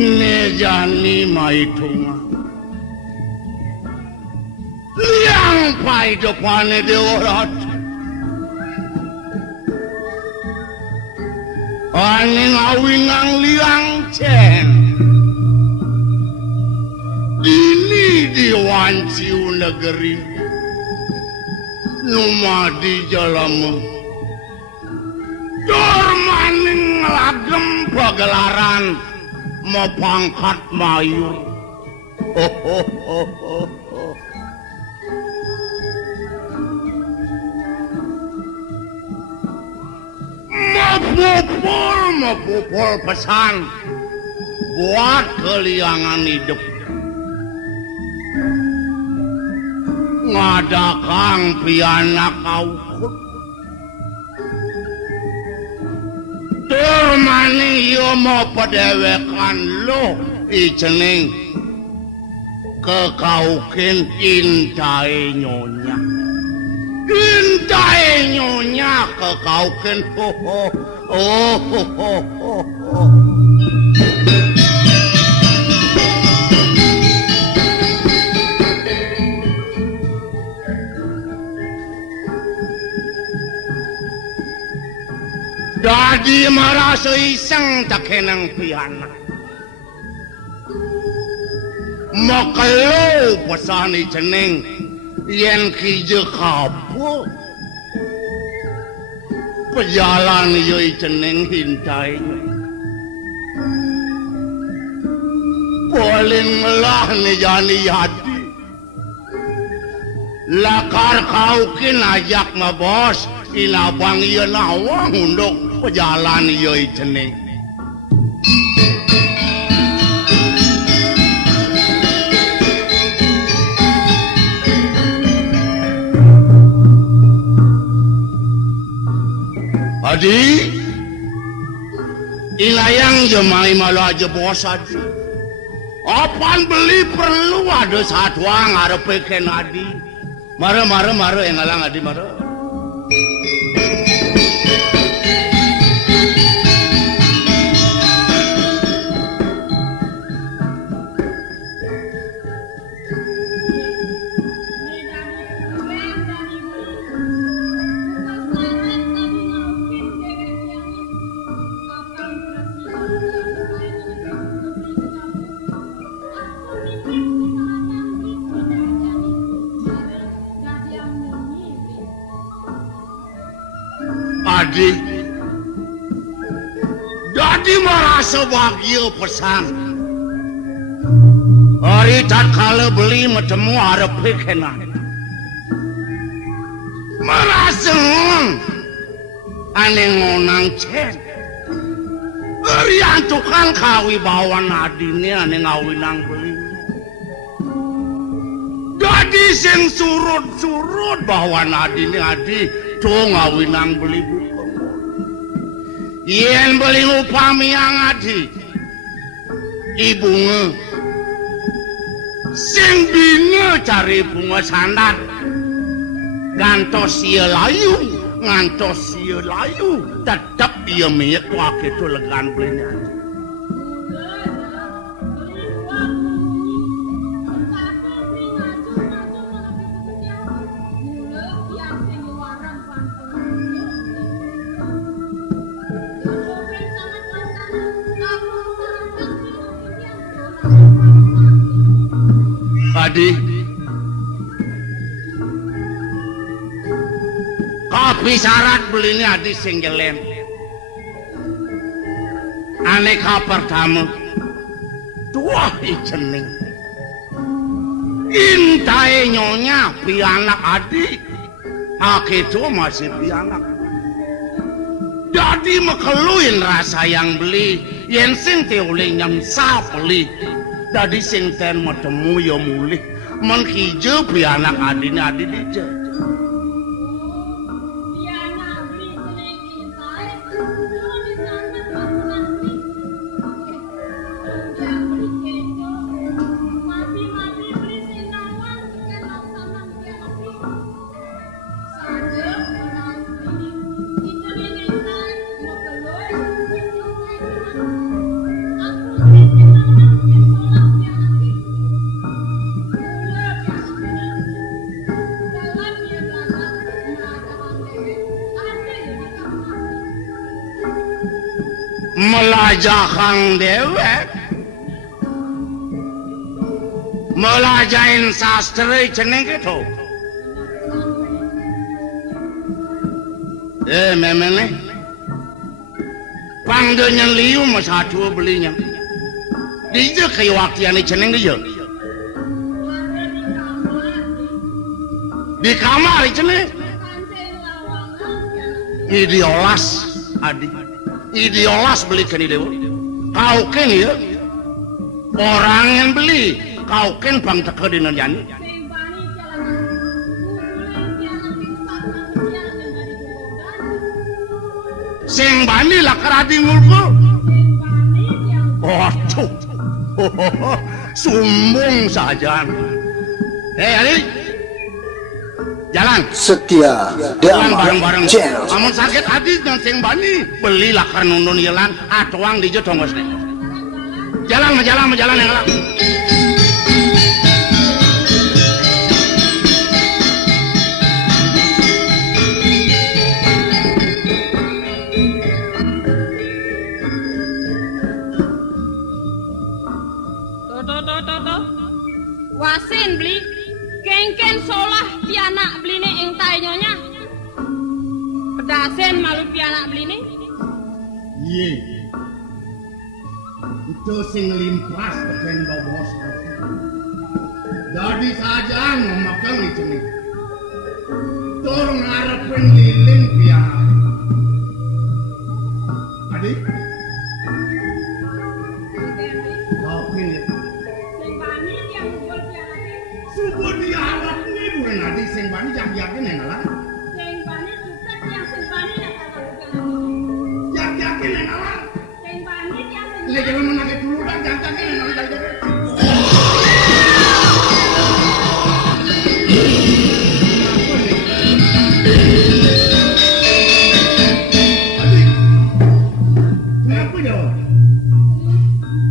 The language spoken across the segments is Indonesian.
Nejani maidunga liang paidopane dewarat aning awingang liang cen dini diwanciu negeri numadi jalamu dormaning lagem pagelaran mau pangkat mayur mapupul pesan buat keliangan hidup ngadakang pianak kaukut turmani yo mau pedewekan lo icening kekaukin intai nyonya kekaukin Dadi marasa isang takenang piyana makalo pasani ceneng yen kije kapo pejalan yoy ceneng hintai boleh melah ni jani hati lakar kaukin ajak ma bos inabang iya nawang untuk pejalan yoy ceneng Adi ilayang jemai malu aja bos adi apaan beli perlu ada satuang ngarepe ken adi mare yang ngalang adi mare Adi jadi merasa bahagia pesan hari tak kala beli metemu harap pekenan merasa aneh ngonang cen berian tukang kawi bawa nadine aneh ngawinang beli jadi sing surut bawa nadine adi tuh ngawinang beli yen beli upami yang adi ibunge sing binge cari bunga sandar ngantos ieu layu tetep ieu miek wake tu legan belinya Adi kopi syarat beli ini Adi singgelen aneka pertama dua icening intai nyonya pianak Adi itu masih pianak jadi mekeluin rasa yang beli yen sing teoleh nyamsa beli jadi sing ten matemu ya mulih men hijau pianak Adi dije melajakan dewek melajain sastra ceneng gitu memene pangdonya liu mas satu belinya dia kayak waktu ceneng dia di kamar ceneng idiolas Adi idiolas beli kan ide kau kan ya orang yang beli kau kan bang teka di nyanyi sing bani lah keradi ngulku waduh sumbung saja Adi jalan Setia jalan Damai bareng-bareng Channel. amun sakit hati dan sing bani belilah kan nunun yelan atuang di jodong bos jalan yang lah wasin beli kengken solah pianak beli nih yang nyonya pedasen malu pianak beli nih iya itu sing limpas tekan babos jadi saja ngemakan itu nih tur ngarepin lilin pianak adik kopi ya sing bani yang jual pianak subuh diharap nih bukan adik sing bani yang yakin yang ngalah sing bani juga yang sing bani yang yang yakin yang ngalah sing bani yang lihat jangan menangis dulu kan jangan yang ngalah dari kenapa jawab?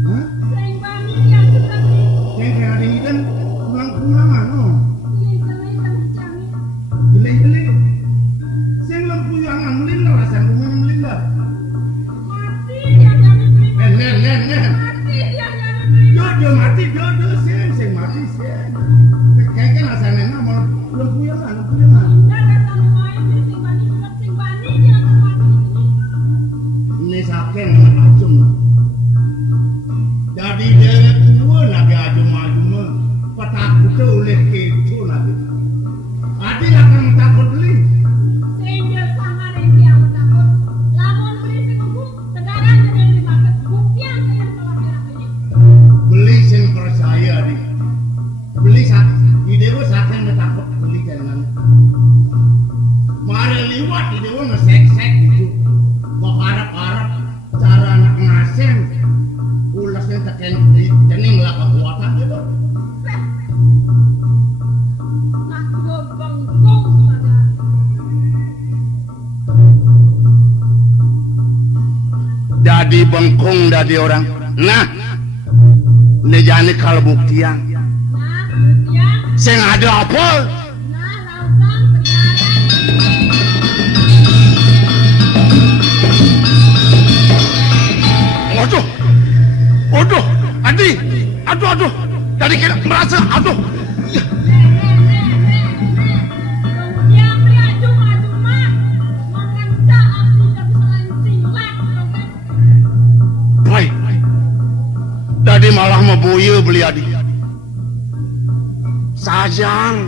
Hah? sing bani yang juga Yang kayak ada ini kan pulang-pulang ano? beli Gile-gile. Sing lempu yang amlin lah, rasanya rumah amlin lah. mati dia jadi beli Nen. mati dia jadi beli Jodoh mati, jodoh sing mati sing. Kayaknya rasanya mau lempu yang enggak kata main sing bani juga sing bani dia mati Ini saking ajum. Jadi dia tua nabi ajum petakut oleh itu nabi. Adil akan takut beli. sing dia sangar yang takut lamun beli sing kuku sekarang jadi di market bukian yang telah ini Beli sing percaya di. Beli sak ide wo saking takut beli kan. Mare liwat ide wo ngesek-sek gitu. Kok harap-harap cara anak ngasen ulasnya teken jening lah kekuatan gitu. nah gue bengkong pada Jadi bengkung dari orang. Nah, ini jani kalau buktian. nah bukian Sing ada apa? nah lautan sekarang Waduh, Adi, aduh, tadi kira merasa, aduh, Adi malah meboye beli adi. Sajang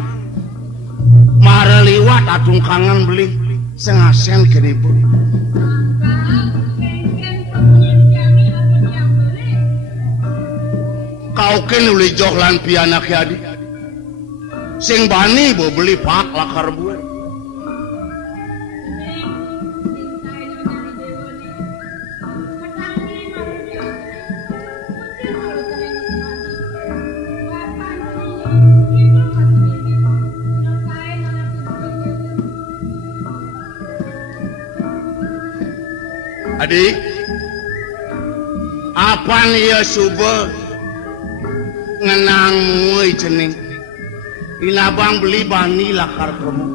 mare liwat atung kangen beli sengasen keribu. Kau ken uli johlan pianak adi. Sing bani bo beli pak lakar buat. Adik, apa nih ya subuh ngenang muai cening, inabang beli bani lakar kamu.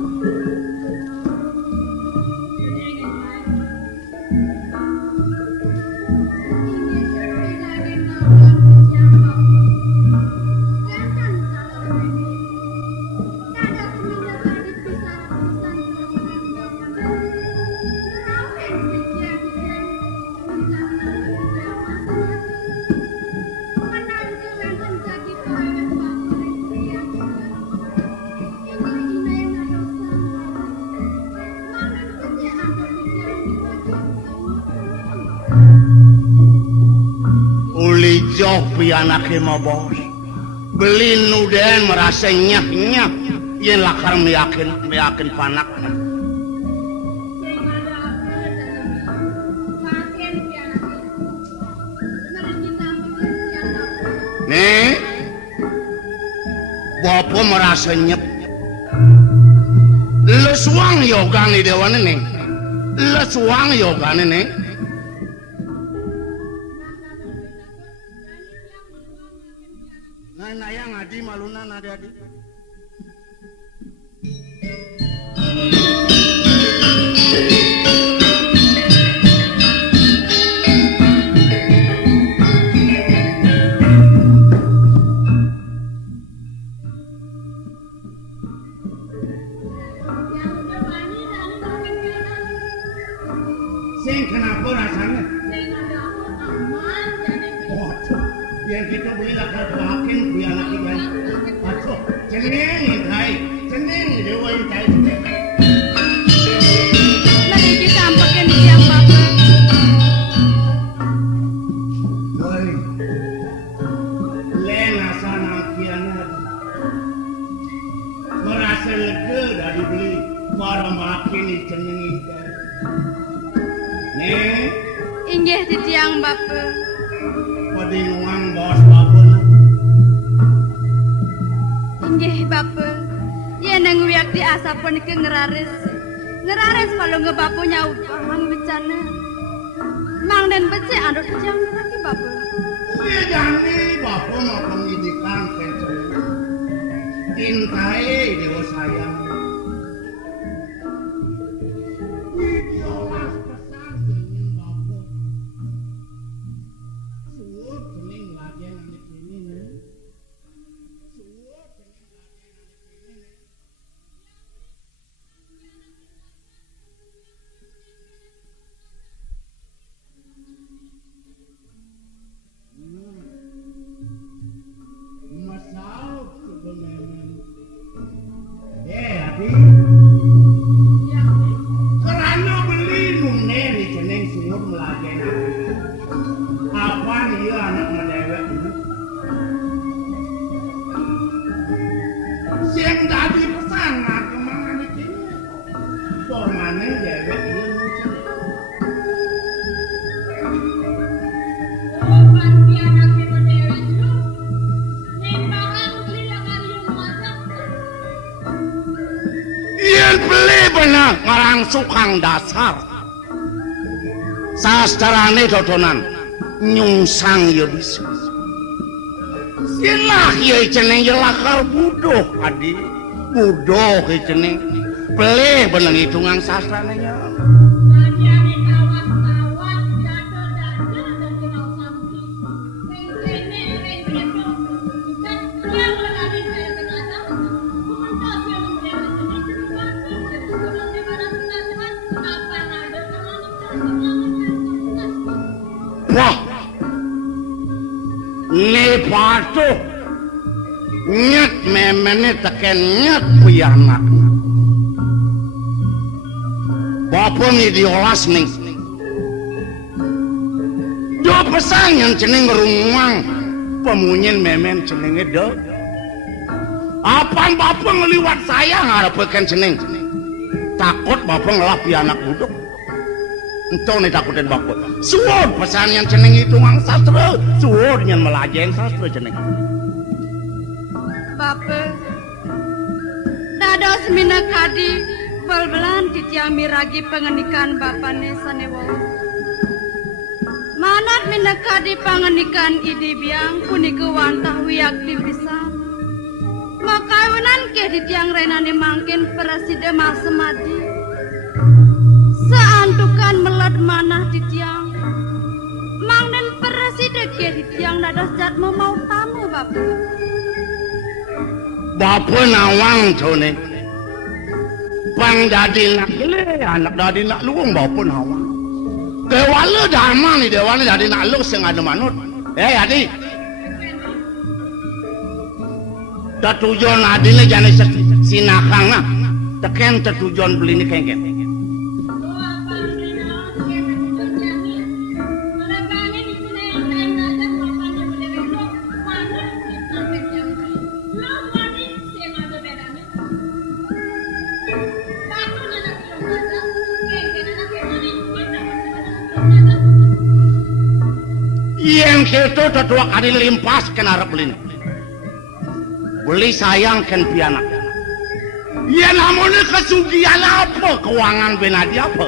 Joh pianake mah bos beli nuden merasa nyah-nyah yen lakar meyakin panak nih bapak merasa nyep lesuang yogane dewane nih lesuang yogane nih nah yang adi malunan adi sing kenapa rasanya yang kita beli lakar pakin biar laki kan aduh ceneng dewa itai lagi kita ampakin siang bapak woi lena sana kiana merasa lega dari beli para makin ceneng itai nih inggih di tiang bapak padinguang bos babon inggih bapak yen nang wiak di asapun ke ngeraris kalau ngebapunya upang bencana mang dan becek andut jang lagi bapak ya jangan bapak mau pendidikan kenceng cintai dewa sayang Kerana beli nune di ceneng sumur melajen apa nih anak ngedewek ini siang tadi pesan nak kemana nih kini formannya dewek ini nucen oh pasti anaknya berdewek itu nimbalan beli lakar yung masak Yen beli bener ngarang sukang dasar sastrane dodonan nyungsang ya bisa silah ya ceneng ya lakar budoh adi budoh ya ceneng beli bener hitungan sastrane ya Nanti kawan-kawan jatuh-jatuh dan kenal sampai Reng-reng dan dia berlari saya kenal bukan yang menjadi waduh nyet memene teken nyet pianak bapak ni diolas nih do pesan yang ceneng rumang pemunyin memen cenenge do apaan bapak ngeliwat saya ngarepkan ceneng takut bapak ngelah pianak duduk entah nih takutin bapak suwur pesan yang ceneng itu mang sastra suwur yang melajeng sastra ceneng Bapak, dados mina kadi bal-balan titiang miragi pengenikan bapane sanewawa. Manat mina kadi pengenikan idi biang punika wantah wiyak dipisan. Makawunan ke titiang renane mangkin preside masemadi. Seantukan melad manah titiang. Mangnen preside ke titiang dados jat mau tamu bapak. Bapak nawang cone pang dadi nak gile anak dadi nak luang bapak nawang dewala dama ni dewala dadi nak lu sing ada manut adi tujuan adi ni jane sinakang na teken tujuan beli ni kengken yang itu tetua kali limpas kena harap beli sayang kan pianak ya namanya kesugihan apa keuangan benadi apa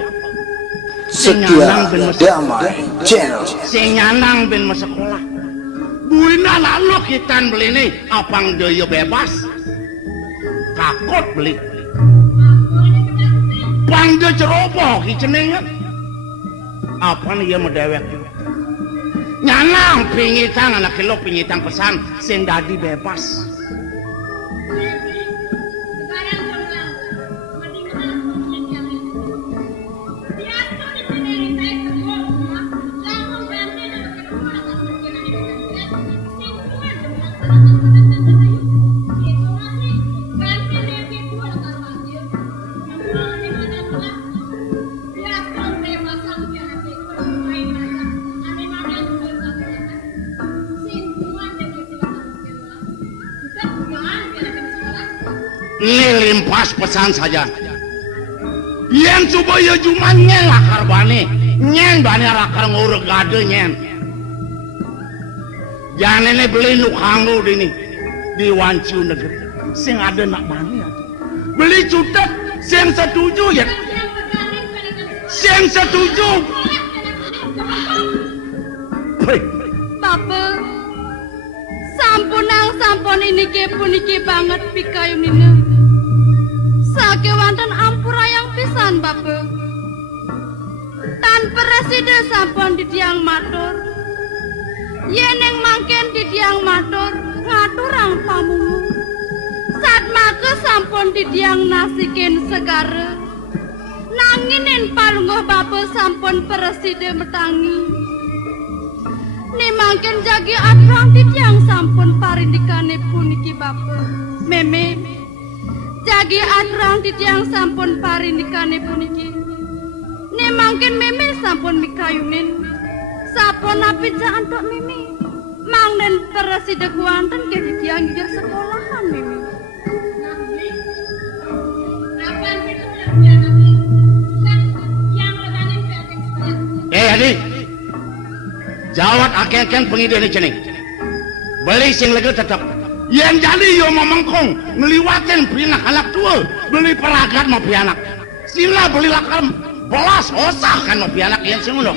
Setia Damai Channel senyanang ben sekolah buina lalu kita beli ini apang daya bebas kakot beli pang dia ceroboh kicenengnya apa nih ya medewek juga nyanang pingitang anak kilo pingitang pesan sing dadi bebas ini limpas pesan saja yang supaya cuma nyen lakar bani nyen bani lakar nguruk gade nyen jangan ini beli nukanggu dini di wanciu negeri sing ada nak bani beli cutek sing setuju ya sing setuju Bapak, sampun ini ke puniki banget pikayun ini. Sake wonten ampura yang pisan Bapak. Tan presiden sampun ditiang matur. Yeneng mangken ditiang matur ngaturang pamungu. Satmake sampun ditiang nasikin segara. Nanginin palungguh Bapak sampun presiden metangi. Mangken jagi atrang titiang sampun parindikane puniki Bapak. Meme jagi atrang titiang sampun parindikane puniki. Mangken meme sampun mikayunin. Sampun api jantok meme. Mangnen preside kuanten ke titiang ngijar sekolahan meme. Adik jawat aken pengide ni cening beli sing lega tetap yang jadi yo mamangkong ngeliwatin pianak anak tua beli peragat mau pianak sila beli lakar belas osah kan mau pianak yang sing udah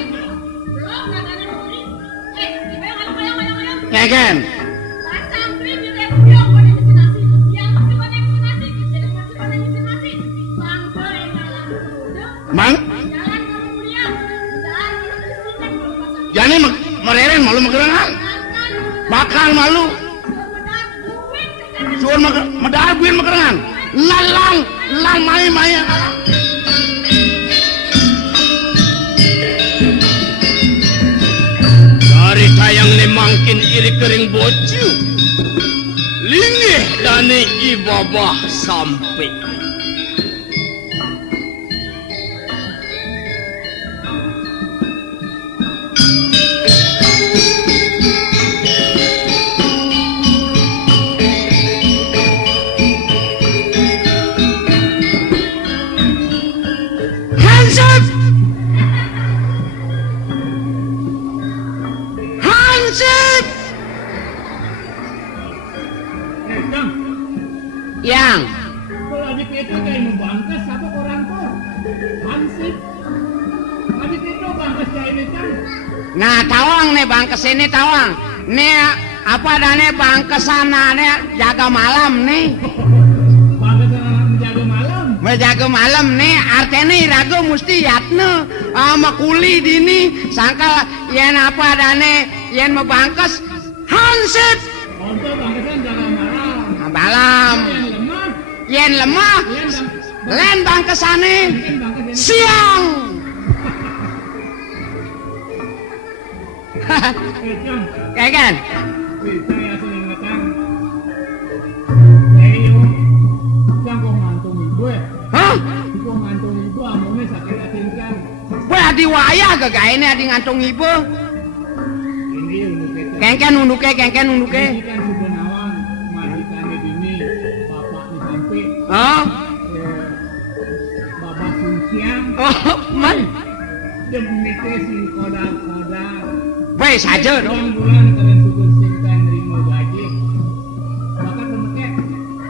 ngeken mang jadi mereren malu megerangan bakal malu suar medal buin megerangan lalang mai dari tayang ne mangkin iri kering bocu Dani ibabah sampai. Hansip! Hansip! Yang Kalau adik itu kayak membangkas apa orang tuh Hansip. Adik itu bangkas kayak ini kan. nah tawang nih bang kesini tawang nih apa dah nih bang kesana nih jaga malam nih Bangkas menjaga malam. menjaga malam nih artinya irago mesti yatne sama kuli dini sangka yen apa dah nih yen membangkas Hansip Untuk bangkasan jaga malam. malam Yang lemah, yen lemah len bang kesane kan bangkas ini. siang Cang, kayak kan saya sering ngetang. Ayo, cang kok ngantung ibu ya? hah Kok ngantung ibu amunnya sakit hati kan? gue adi waya gak ini adi ngantung ibu Ini untuk kita. kengken unduke Ini kan sudah nawang majikannya dini, bapak di sampai. oh Bapak Sunsiang oh man demi sing kodar-kodar baik saja dong bulan kalian subun sing kan nerima gaji maka temen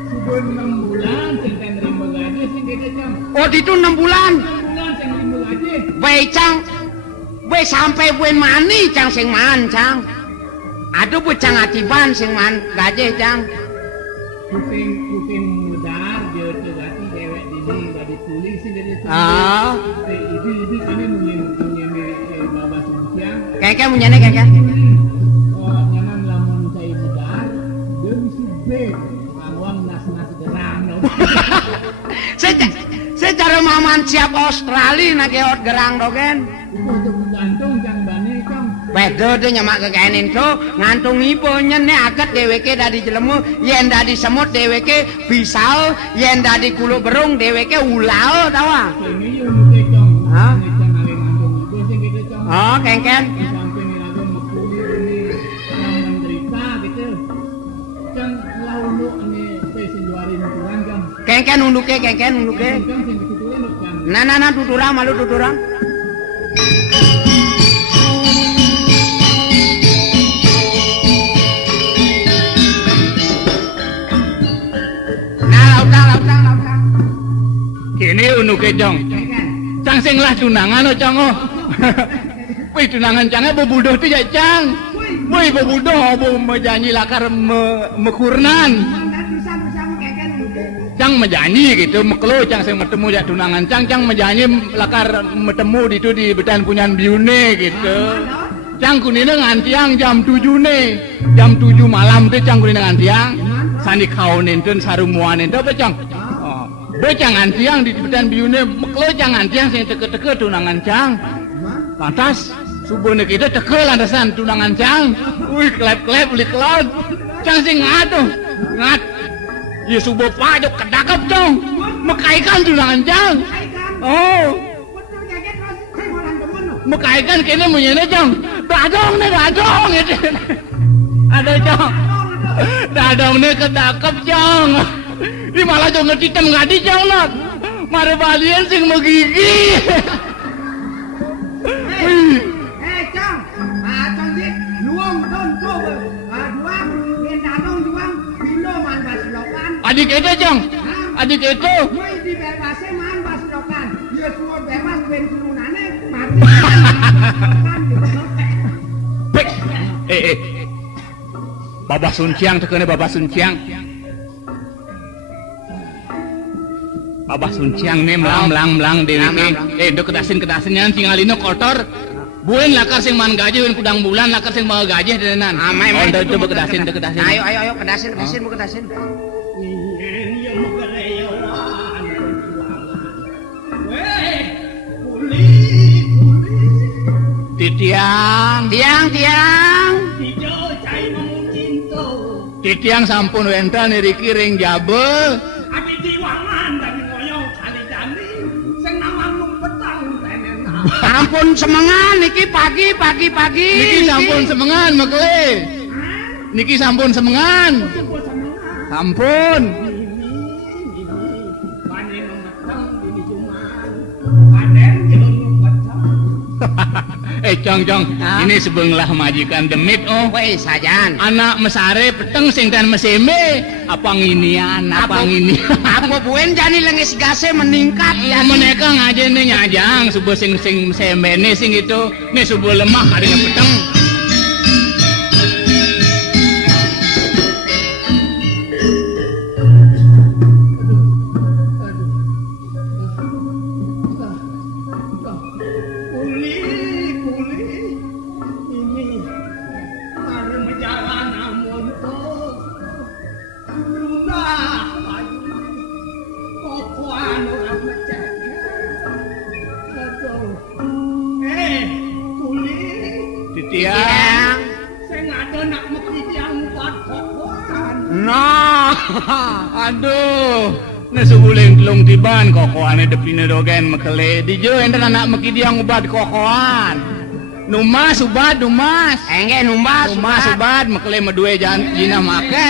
subun 6 bulan sing kan nerima gaji sing gede cang oh itu 6 bulan 6 bulan sing nerima gaji baik cang baik sampai buen mani cang sing man cang aduh bu cang atiban sing man gaje cang kuting mudar dia tegati dewek dini gadi kuling sing gede cang ah ibu kami punya Bapak Sunsiang kengken punyane kengken nyaman lamun saya mudar dia mesti beb awang nas-nas gerang secara maman siap Australia na geot gerang dogen untuk gantung jang bani kang bedo tuh nyamak kekenin tuh ngantung ibu nyene aket dheweke dari jelemu yen dari semut dheweke bisau yen dari kulo berung dheweke ulao tawa ini yung mukha Hah? kang cang alin gantung ibu sing gitu cang oh kengken sampai nilaga makuli ini yang menderita gitu cang laulu ini pesen juari nuturan kang kengken unduke kang sing ketutulin kang nah tuturang malu tuturang nah lautang kini unuke jong cang sing lah tunangan o cang oh wih tunangan cangnya bebudoh tuh ya cang wih bebudoh bu menjanji lakar mekurnan cang menjanji gitu mekelo cang sing metemu ya tunangan cang menjanji lakar metemu di itu di bedan punyan biune gitu cang kunina ngantiang jam 7 nih jam 7 malam tuh cang kunina ngantiang sandi kaunin tuh sarumuanin tuh apa cang Be jangan tiang di bedan biune meklo jangan tiang sing teke-teke tunangan cang. Lantas subune kita teke lantasan tunangan cang. Wih klep-klep liklot. Cang sing ngaduh. Ngat. Ya subuh pajok kedakep cang. Mekaikan tunangan cang. Oh. Mekaikan kene menyene cang. Dadong nih dadong gitu. Ada cang. Dadong nih kedakep cang. Di malah jangan hitam nggak di jangan mare balian sing megigi Cang, cang dit, luang don coba, duang, dadong duang, pilo man basilokan. adik itu cang adik itu Woi dibebasin man basilokan, dia suruh bebas ben turunannya mati. Bek. Babah Sunsiang tekene Babah Sunsiang Babah Sunsiang nih melang dewi do kedasin yang tinggalino kotor buen lakar sing man gaji buen kudang bulan lakar sing mau gaji denan Amai oh do kedasin ayo kedasin bu kedasin titiang tiang Hijau cai mamu cinta, Titiang sampun wenten niriki ring jabel. Abi diwangan dari ngoyong kali jani. Sing namanung petang tenena. Ampun semengan niki pagi. Niki sampun semengan mekle. Niki sampun semengan. Sebut semangat. Sampun. Bani memetang dini cuman. Paden jeung petang. Cong, ini sebenglah majikan demit Wei sajan. anak mesare peteng sing dan meseme apa nginian apa nginian Apa buen jani lengis gase meningkat ya. mereka ngajene nyajang subuh sing semene sing itu nih subuh lemah kadang peteng. Titiang nah aduh nih sebuling telung tiban kokoane depine dogen mekele dijo enten anak mekidiang ubat kokoan numas ubat numas Engge numbas. Rumah sobat mekele medue jina make.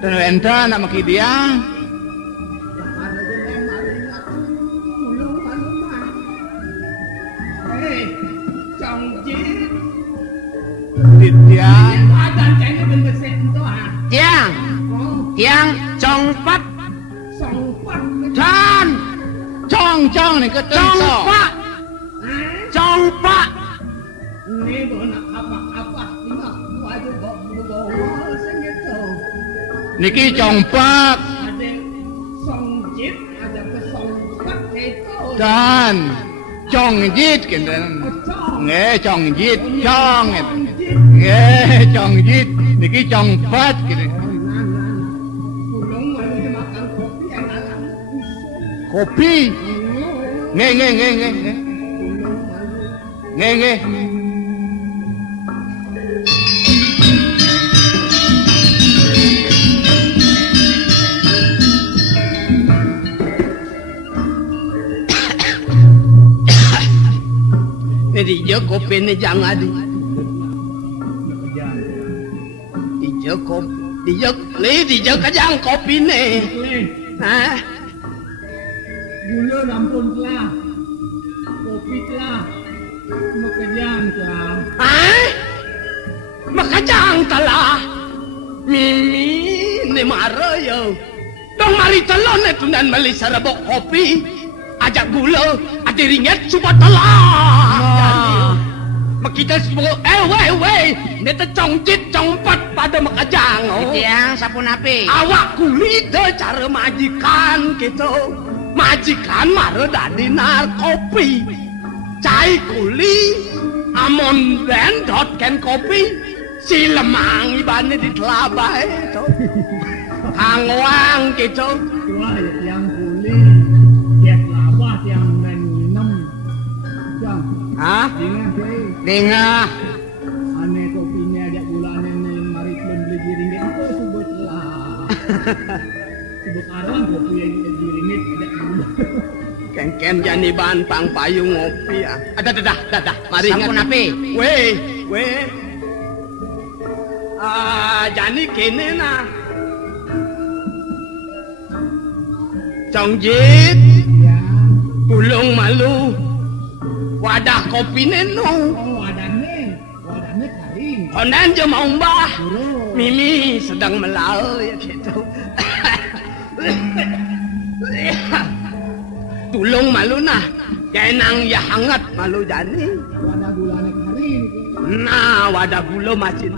Dan enta nak makidiang. Titiang. Tiang congpat dan Cong nih keteng congpak. Congpak. Niki congpak dan congjit kenten. Nge congjit cong. Nge congjit niki congpat gitu. Kopi. Nge. Jadi je kopi ni jangan di. Di je kajang kopi ni. Hah? Gula rampun telah, kopi telah, makajang telah. Hah? Makajang telah. Mimi ni mara yo. Dong mari telon ni tunan beli sarabok kopi. Ajak gula, ada ringgit cuba telah. Makita semua, weh, neta congcit congpat pada makajang. Tiang sapun api. Awak kulit deh cara majikan gitu. Majikan mara dadinar kopi. Cai kuli, amon ben dot ken kopi. Si lemang ibane di telabai itu. Hangwang gitu. Tua yang kuli, jet labah yang minum. Jang, Hah? dengan ke, Dengah. ane kopinya ada gula ane mari beli ringgit itu sebutlah. Sebut arang kopi yang di ringgit ada gula. Ken jani ban pang payung ngopi ah. Dah. Mari sampun api. Weh. Jani kene na. Congjit, pulung malu. Wadah kopi nenu. Oh, wadahnya kering. Honan je mau mbah. Mimi sedang melau ya gitu. Tulung malu nah. Kenang ya hangat malu jani. Wadah gulanya kering. Nah, wadah gula macin.